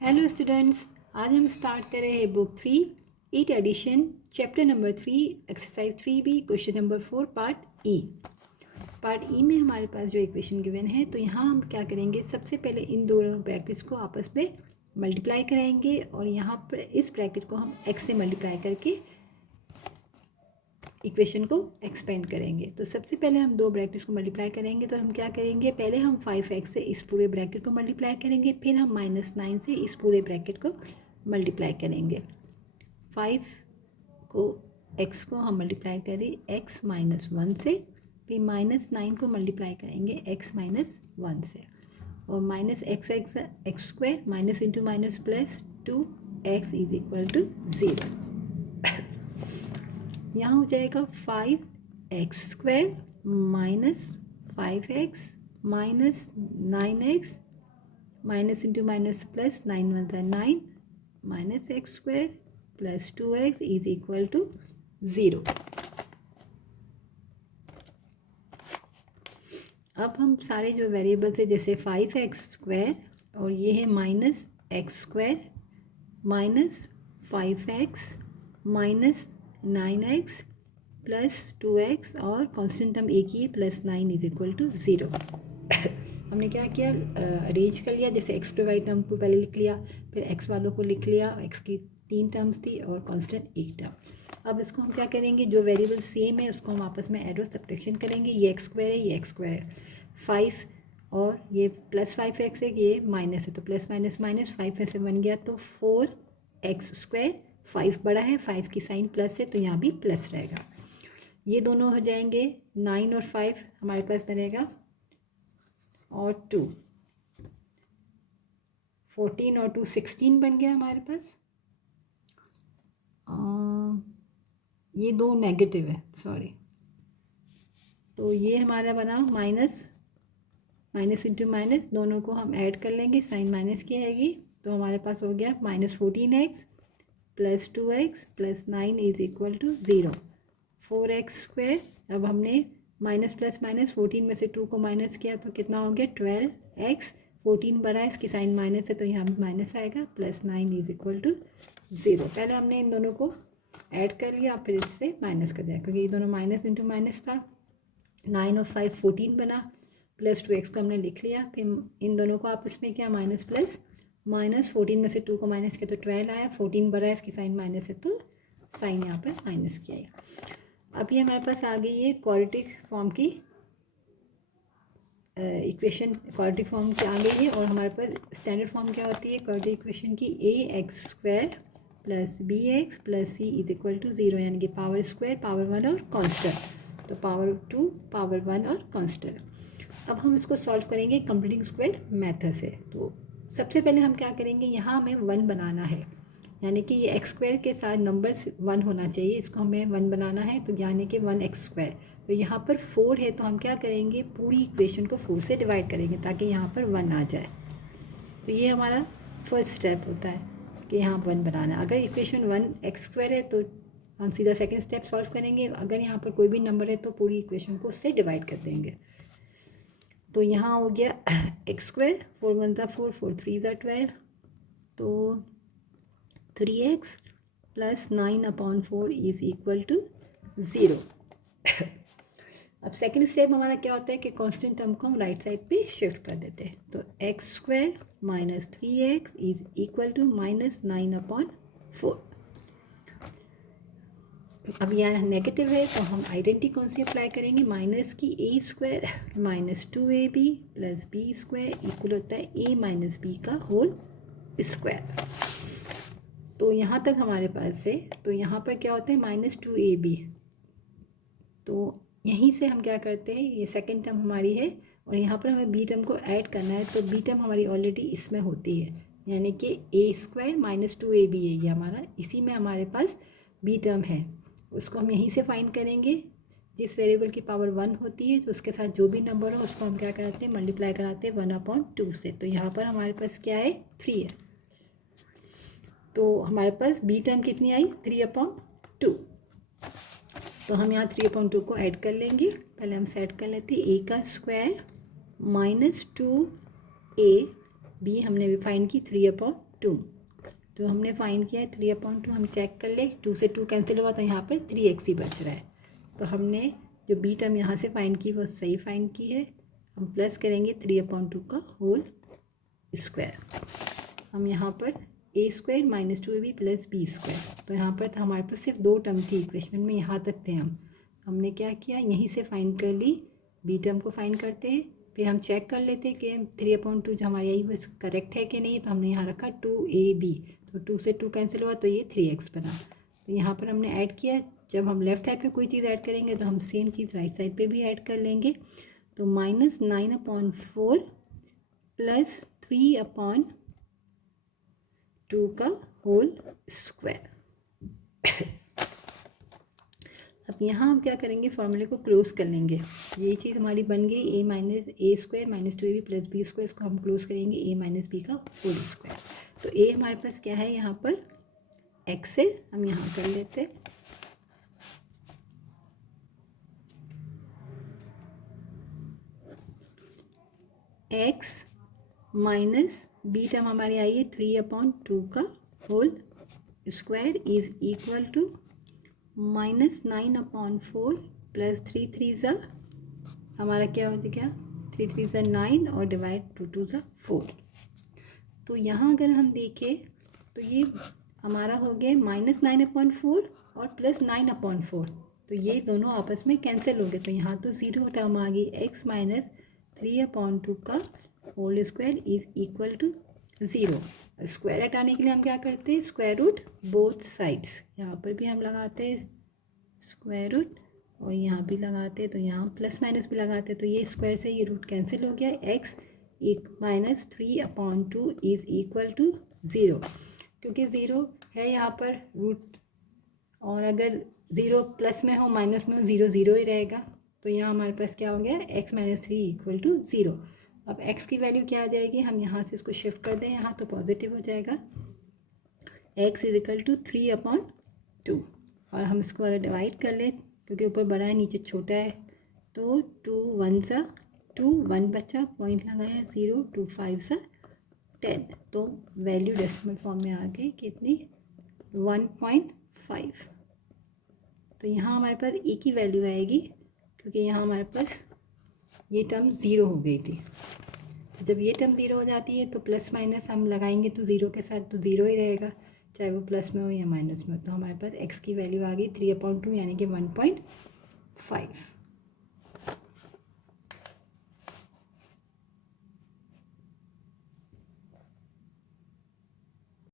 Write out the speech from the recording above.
Hello students, आज हम start कर रहे हैं book 3 8 edition chapter number 3 exercise 3B question number 4 part E में हमारे पास जो इक्वेशन गिवन है। तो यहाँ हम क्या करेंगे, सबसे पहले इन दोनों ब्रैकेट्स को आपस में मल्टीप्लाई कराएंगे और यहाँ पर इस ब्रैकेट को हम x से मल्टीप्लाई करके इक्वेशन को एक्सपेंड करेंगे। तो सबसे पहले हम दो ब्रैकेट्स को मल्टीप्लाई करेंगे। तो हम क्या करेंगे, पहले हम 5x से इस पूरे ब्रैकेट को मल्टीप्लाई करेंगे, फिर हम -9 से इस पूरे ब्रैकेट को मल्टीप्लाई करेंगे। 5 को x को हम मल्टीप्लाई करें x -1 से, फिर -9 को मल्टीप्लाई करेंगे x -1 से, और -x square minus into minus plus 2x is equal to 0। यहाँ हो जाएगा 5x square minus 5x minus 9x minus into minus plus 9 1 9 माइनस x square plus 2x is equal to 0। अब हम सारे जो वेरिएबल्स है, जैसे 5x स्क्वायर और ये है minus x square minus 5x minus 9x plus 2x और कांस्टेंट टर्म एक ही प्लस 9 इज इक्वल टू 0। हमने क्या किया, अरेंज कर लिया। जैसे x के वाई टर्म को पहले लिख लिया, फिर x वालों को लिख लिया, x की 3 टर्म्स थी और कांस्टेंट एक टर्म। अब इसको हम क्या करेंगे, जो वेरिएबल सेम है उसको हम आपस में एड और सब्ट्रैक्शन करेंगे। ये x स्क्वायर है, ये x स्क्वायर है, 5 और ये प्लस 5x है, ये माइनस है, तो प्लस माइनस माइनस 5 ऐसे बन गया, तो 4x स्क्वायर, 5 बड़ा है, 5 की साइन प्लस है तो यहाँ भी प्लस रहेगा। ये दोनों हो जाएंगे 9 और 5 हमारे पास बनेगा, और 2 14 और 2 16 बन गया हमारे पास। ये दो नेगेटिव है, सॉरी, तो ये हमारा बना माइनस माइनस इंटू माइनस, दोनों को हम ऐड कर लेंगे, साइन माइनस की आएगी, तो हमारे पास हो गया -14x plus 2x plus 9 is equal to 0। 4x square, अब हमने माइनस प्लस माइनस 14 में से 2 को माइनस किया तो कितना हो गया 12x, 14 बड़ा है, इसकी साइन माइनस है तो यहाँ भी माइनस आएगा, प्लस 9 इज इक्वल टू 0। पहले हमने इन दोनों को ऐड कर लिया, फिर इससे माइनस कर दिया, क्योंकि ये दोनों माइनस इंटू माइनस था। 9 और 5 14 बना, प्लस 2x को हमने लिख लिया, फिर इन दोनों को आपस में क्या माइनस प्लस माइनस, 14 में से 2 को माइनस किया तो 12 आया, 14 बड़ा है, इसकी साइन माइनस है तो साइन यहाँ पर माइनस किया है। अब ये हमारे पास आ गई है क्वाड्रेटिक फॉर्म की इक्वेशन, क्वाड्रेटिक फॉर्म की आ गई है। और हमारे पास स्टैंडर्ड फॉर्म क्या होती है क्वाड्रेटिक इक्वेशन की, ax square plus bx plus c is equal to 0, यानी कि पावर स्क्वायर, पावर 1 और कांस्टेंट, तो पावर 2 पावर 1 और कांस्टेंट। अब हम इसको सॉल्व करेंगे कंप्लीटिंग स्क्वायर मेथड से। तो सबसे पहले हम क्या करेंगे, यहाँ हमें 1 बनाना है, यानी कि ये x स्क्वायर के साथ नंबर्स 1 होना चाहिए, इसको हमें 1 बनाना है, तो यानी कि 1x स्क्वायर। तो यहाँ पर 4 है, तो हम क्या करेंगे, पूरी इक्वेशन को 4 से डिवाइड करेंगे ताकि यहाँ पर 1 आ जाए। तो ये हमारा फर्स्ट स्टेप होता है कि यहाँ 1 बनाना। अगर इक्वेशन 1x स्क्वायर है तो हम सीधा सेकेंड स्टेप सॉल्व करेंगे, अगर यहाँ पर कोई भी नंबर है तो पूरी इक्वेशन को उससे डिवाइड कर देंगे। तो यहाँ हो गया x स्क्वायर, 4 1 4, 4 3 12, तो 3x plus 9/4 is equal to 0। अब सेकेंड स्टेप हमारा क्या होता है कि कांस्टेंट टर्म को हम राइट साइड पे शिफ्ट कर देते हैं, तो x square minus 3x is equal to minus 9/4। अब यहाँ नेगेटिव है तो हम आइडेंटिटी कौन सी अप्लाई करेंगे, माइनस की a square minus 2ab plus b square equal होता है a माइनस b का होल स्क्वायर। तो यहाँ तक हमारे पास है। तो यहाँ पर क्या होता है -2ab, तो यहीं से हम क्या करते हैं, ये सेकंड टर्म हमारी है और यहाँ पर हमें बी टर्म को ऐड करना है, तो बी टर्म हमारी ऑलरेडी इसमें होती है, यानी कि a स्क्वायर माइनस 2ab है ये हमारा, इसी में हमारे पास बी टर्म है, उसको हम यहीं से फाइंड करेंगे। जिस वेरिएबल की पावर 1 होती है तो उसके साथ जो भी नंबर हो उसको हम क्या कराते हैं, मल्टीप्लाई कराते हैं 1/2 से। तो यहाँ पर हमारे पास क्या है, 3 है, तो हमारे पास बी टर्म कितनी आई, 3/2। तो हम यहाँ 3/2 को ऐड कर लेंगे। पहले हम सेट कर लेते हैं, a का स्क्वायर माइनस 2a, b हमने भी फाइंड की 3/2 2। तो हमने फाइंड किया है 3/2। हम चेक कर ले, 2 से 2 कैंसिल हुआ तो यहाँ पर 3x ही बच रहा है। तो हमने जो बी टर्म यहाँ से फाइंड की वो सही फाइंड की है। हम प्लस करेंगे 3/2 का होल स्क्वायर। हम यहाँ पर a² - 2ab + b²। तो यहाँ पर हमारे पास सिर्फ 2 टर्म थी इक्वेशन में, यहाँ तक थे हम। हमने क्या किया, यहीं से फाइंड कर ली, बी टर्म को फाइंड करते हैं, फिर हम चेक कर लेते हैं कि 3/2 जो हमारी आई वो करेक्ट है कि नहीं। तो हमने यहाँ रखा 2ab, तो 2 से 2 कैंसिल हुआ तो ये 3x बना। तो यहाँ पर हमने ऐड किया। जब हम लेफ़्ट साइड पे कोई चीज़ ऐड करेंगे तो हम सेम चीज़ राइट साइड पे भी ऐड कर लेंगे। तो -9/4 + 3/2 का होल स्क्वायर। अब यहाँ हम क्या करेंगे, फॉर्मूले को क्लोज कर लेंगे। ये चीज़ हमारी बन गई a² - 2ab + b²। इसको हम क्लोज करेंगे a - b का होल स्क्वायर। तो a हमारे पास क्या है, यहाँ पर x है, हम यहाँ कर लेते हैं। x माइनस बी टर्म हमारी आई है 3/2 का whole square is equal to -9/4 + 3 3 ज़ा हमारा क्या हो गया, 3 3 ज़ा 9 और डिवाइड 2 2 ज़ा 4। तो यहाँ अगर हम देखें तो ये हमारा हो गया -9/4 और +9/4। तो ये दोनों आपस में कैंसिल हो गए। तो यहाँ तो 0 टर्म आ गई। x - 3/2 का whole square is equal to 0। Square हटाने के लिए हम क्या करते हैं, स्क्वायर रूट बोथ साइड्स। यहाँ पर भी हम लगाते हैं स्क्वायर रूट और यहाँ भी लगाते हैं, तो यहाँ प्लस माइनस भी लगाते हैं। तो ये स्क्वायर से ये रूट कैंसिल हो गया। x - 3/2 इज इक्वल टू 0, क्योंकि 0 है यहाँ पर रूट, और अगर 0 प्लस में हो माइनस में हो 0 0 ही रहेगा। तो यहाँ हमारे पास क्या हो गया, x - 3 = 0। अब x की वैल्यू क्या आ जाएगी, हम यहाँ से इसको शिफ्ट कर दें यहाँ, तो पॉजिटिव हो जाएगा। x = 3/2 और हम इसको अगर डिवाइड कर लें, क्योंकि ऊपर बड़ा है नीचे छोटा है, तो 2 1 ज़ा 2, 1 बचा, पॉइंट लगाया 0, 2 5 ज़ा 10। तो वैल्यू डेसिमल फॉर्म में आ गई कितनी, 1.5। तो यहाँ हमारे पास ए की वैल्यू आएगी, क्योंकि यहाँ हमारे पास ये टर्म 0 हो गई थी। जब ये टर्म 0 हो जाती है तो प्लस माइनस हम लगाएंगे तो 0 के साथ तो 0 ही रहेगा, चाहे वो प्लस में हो या माइनस में हो। तो हमारे पास x की वैल्यू आ गई 3/2 यानी कि 1.5।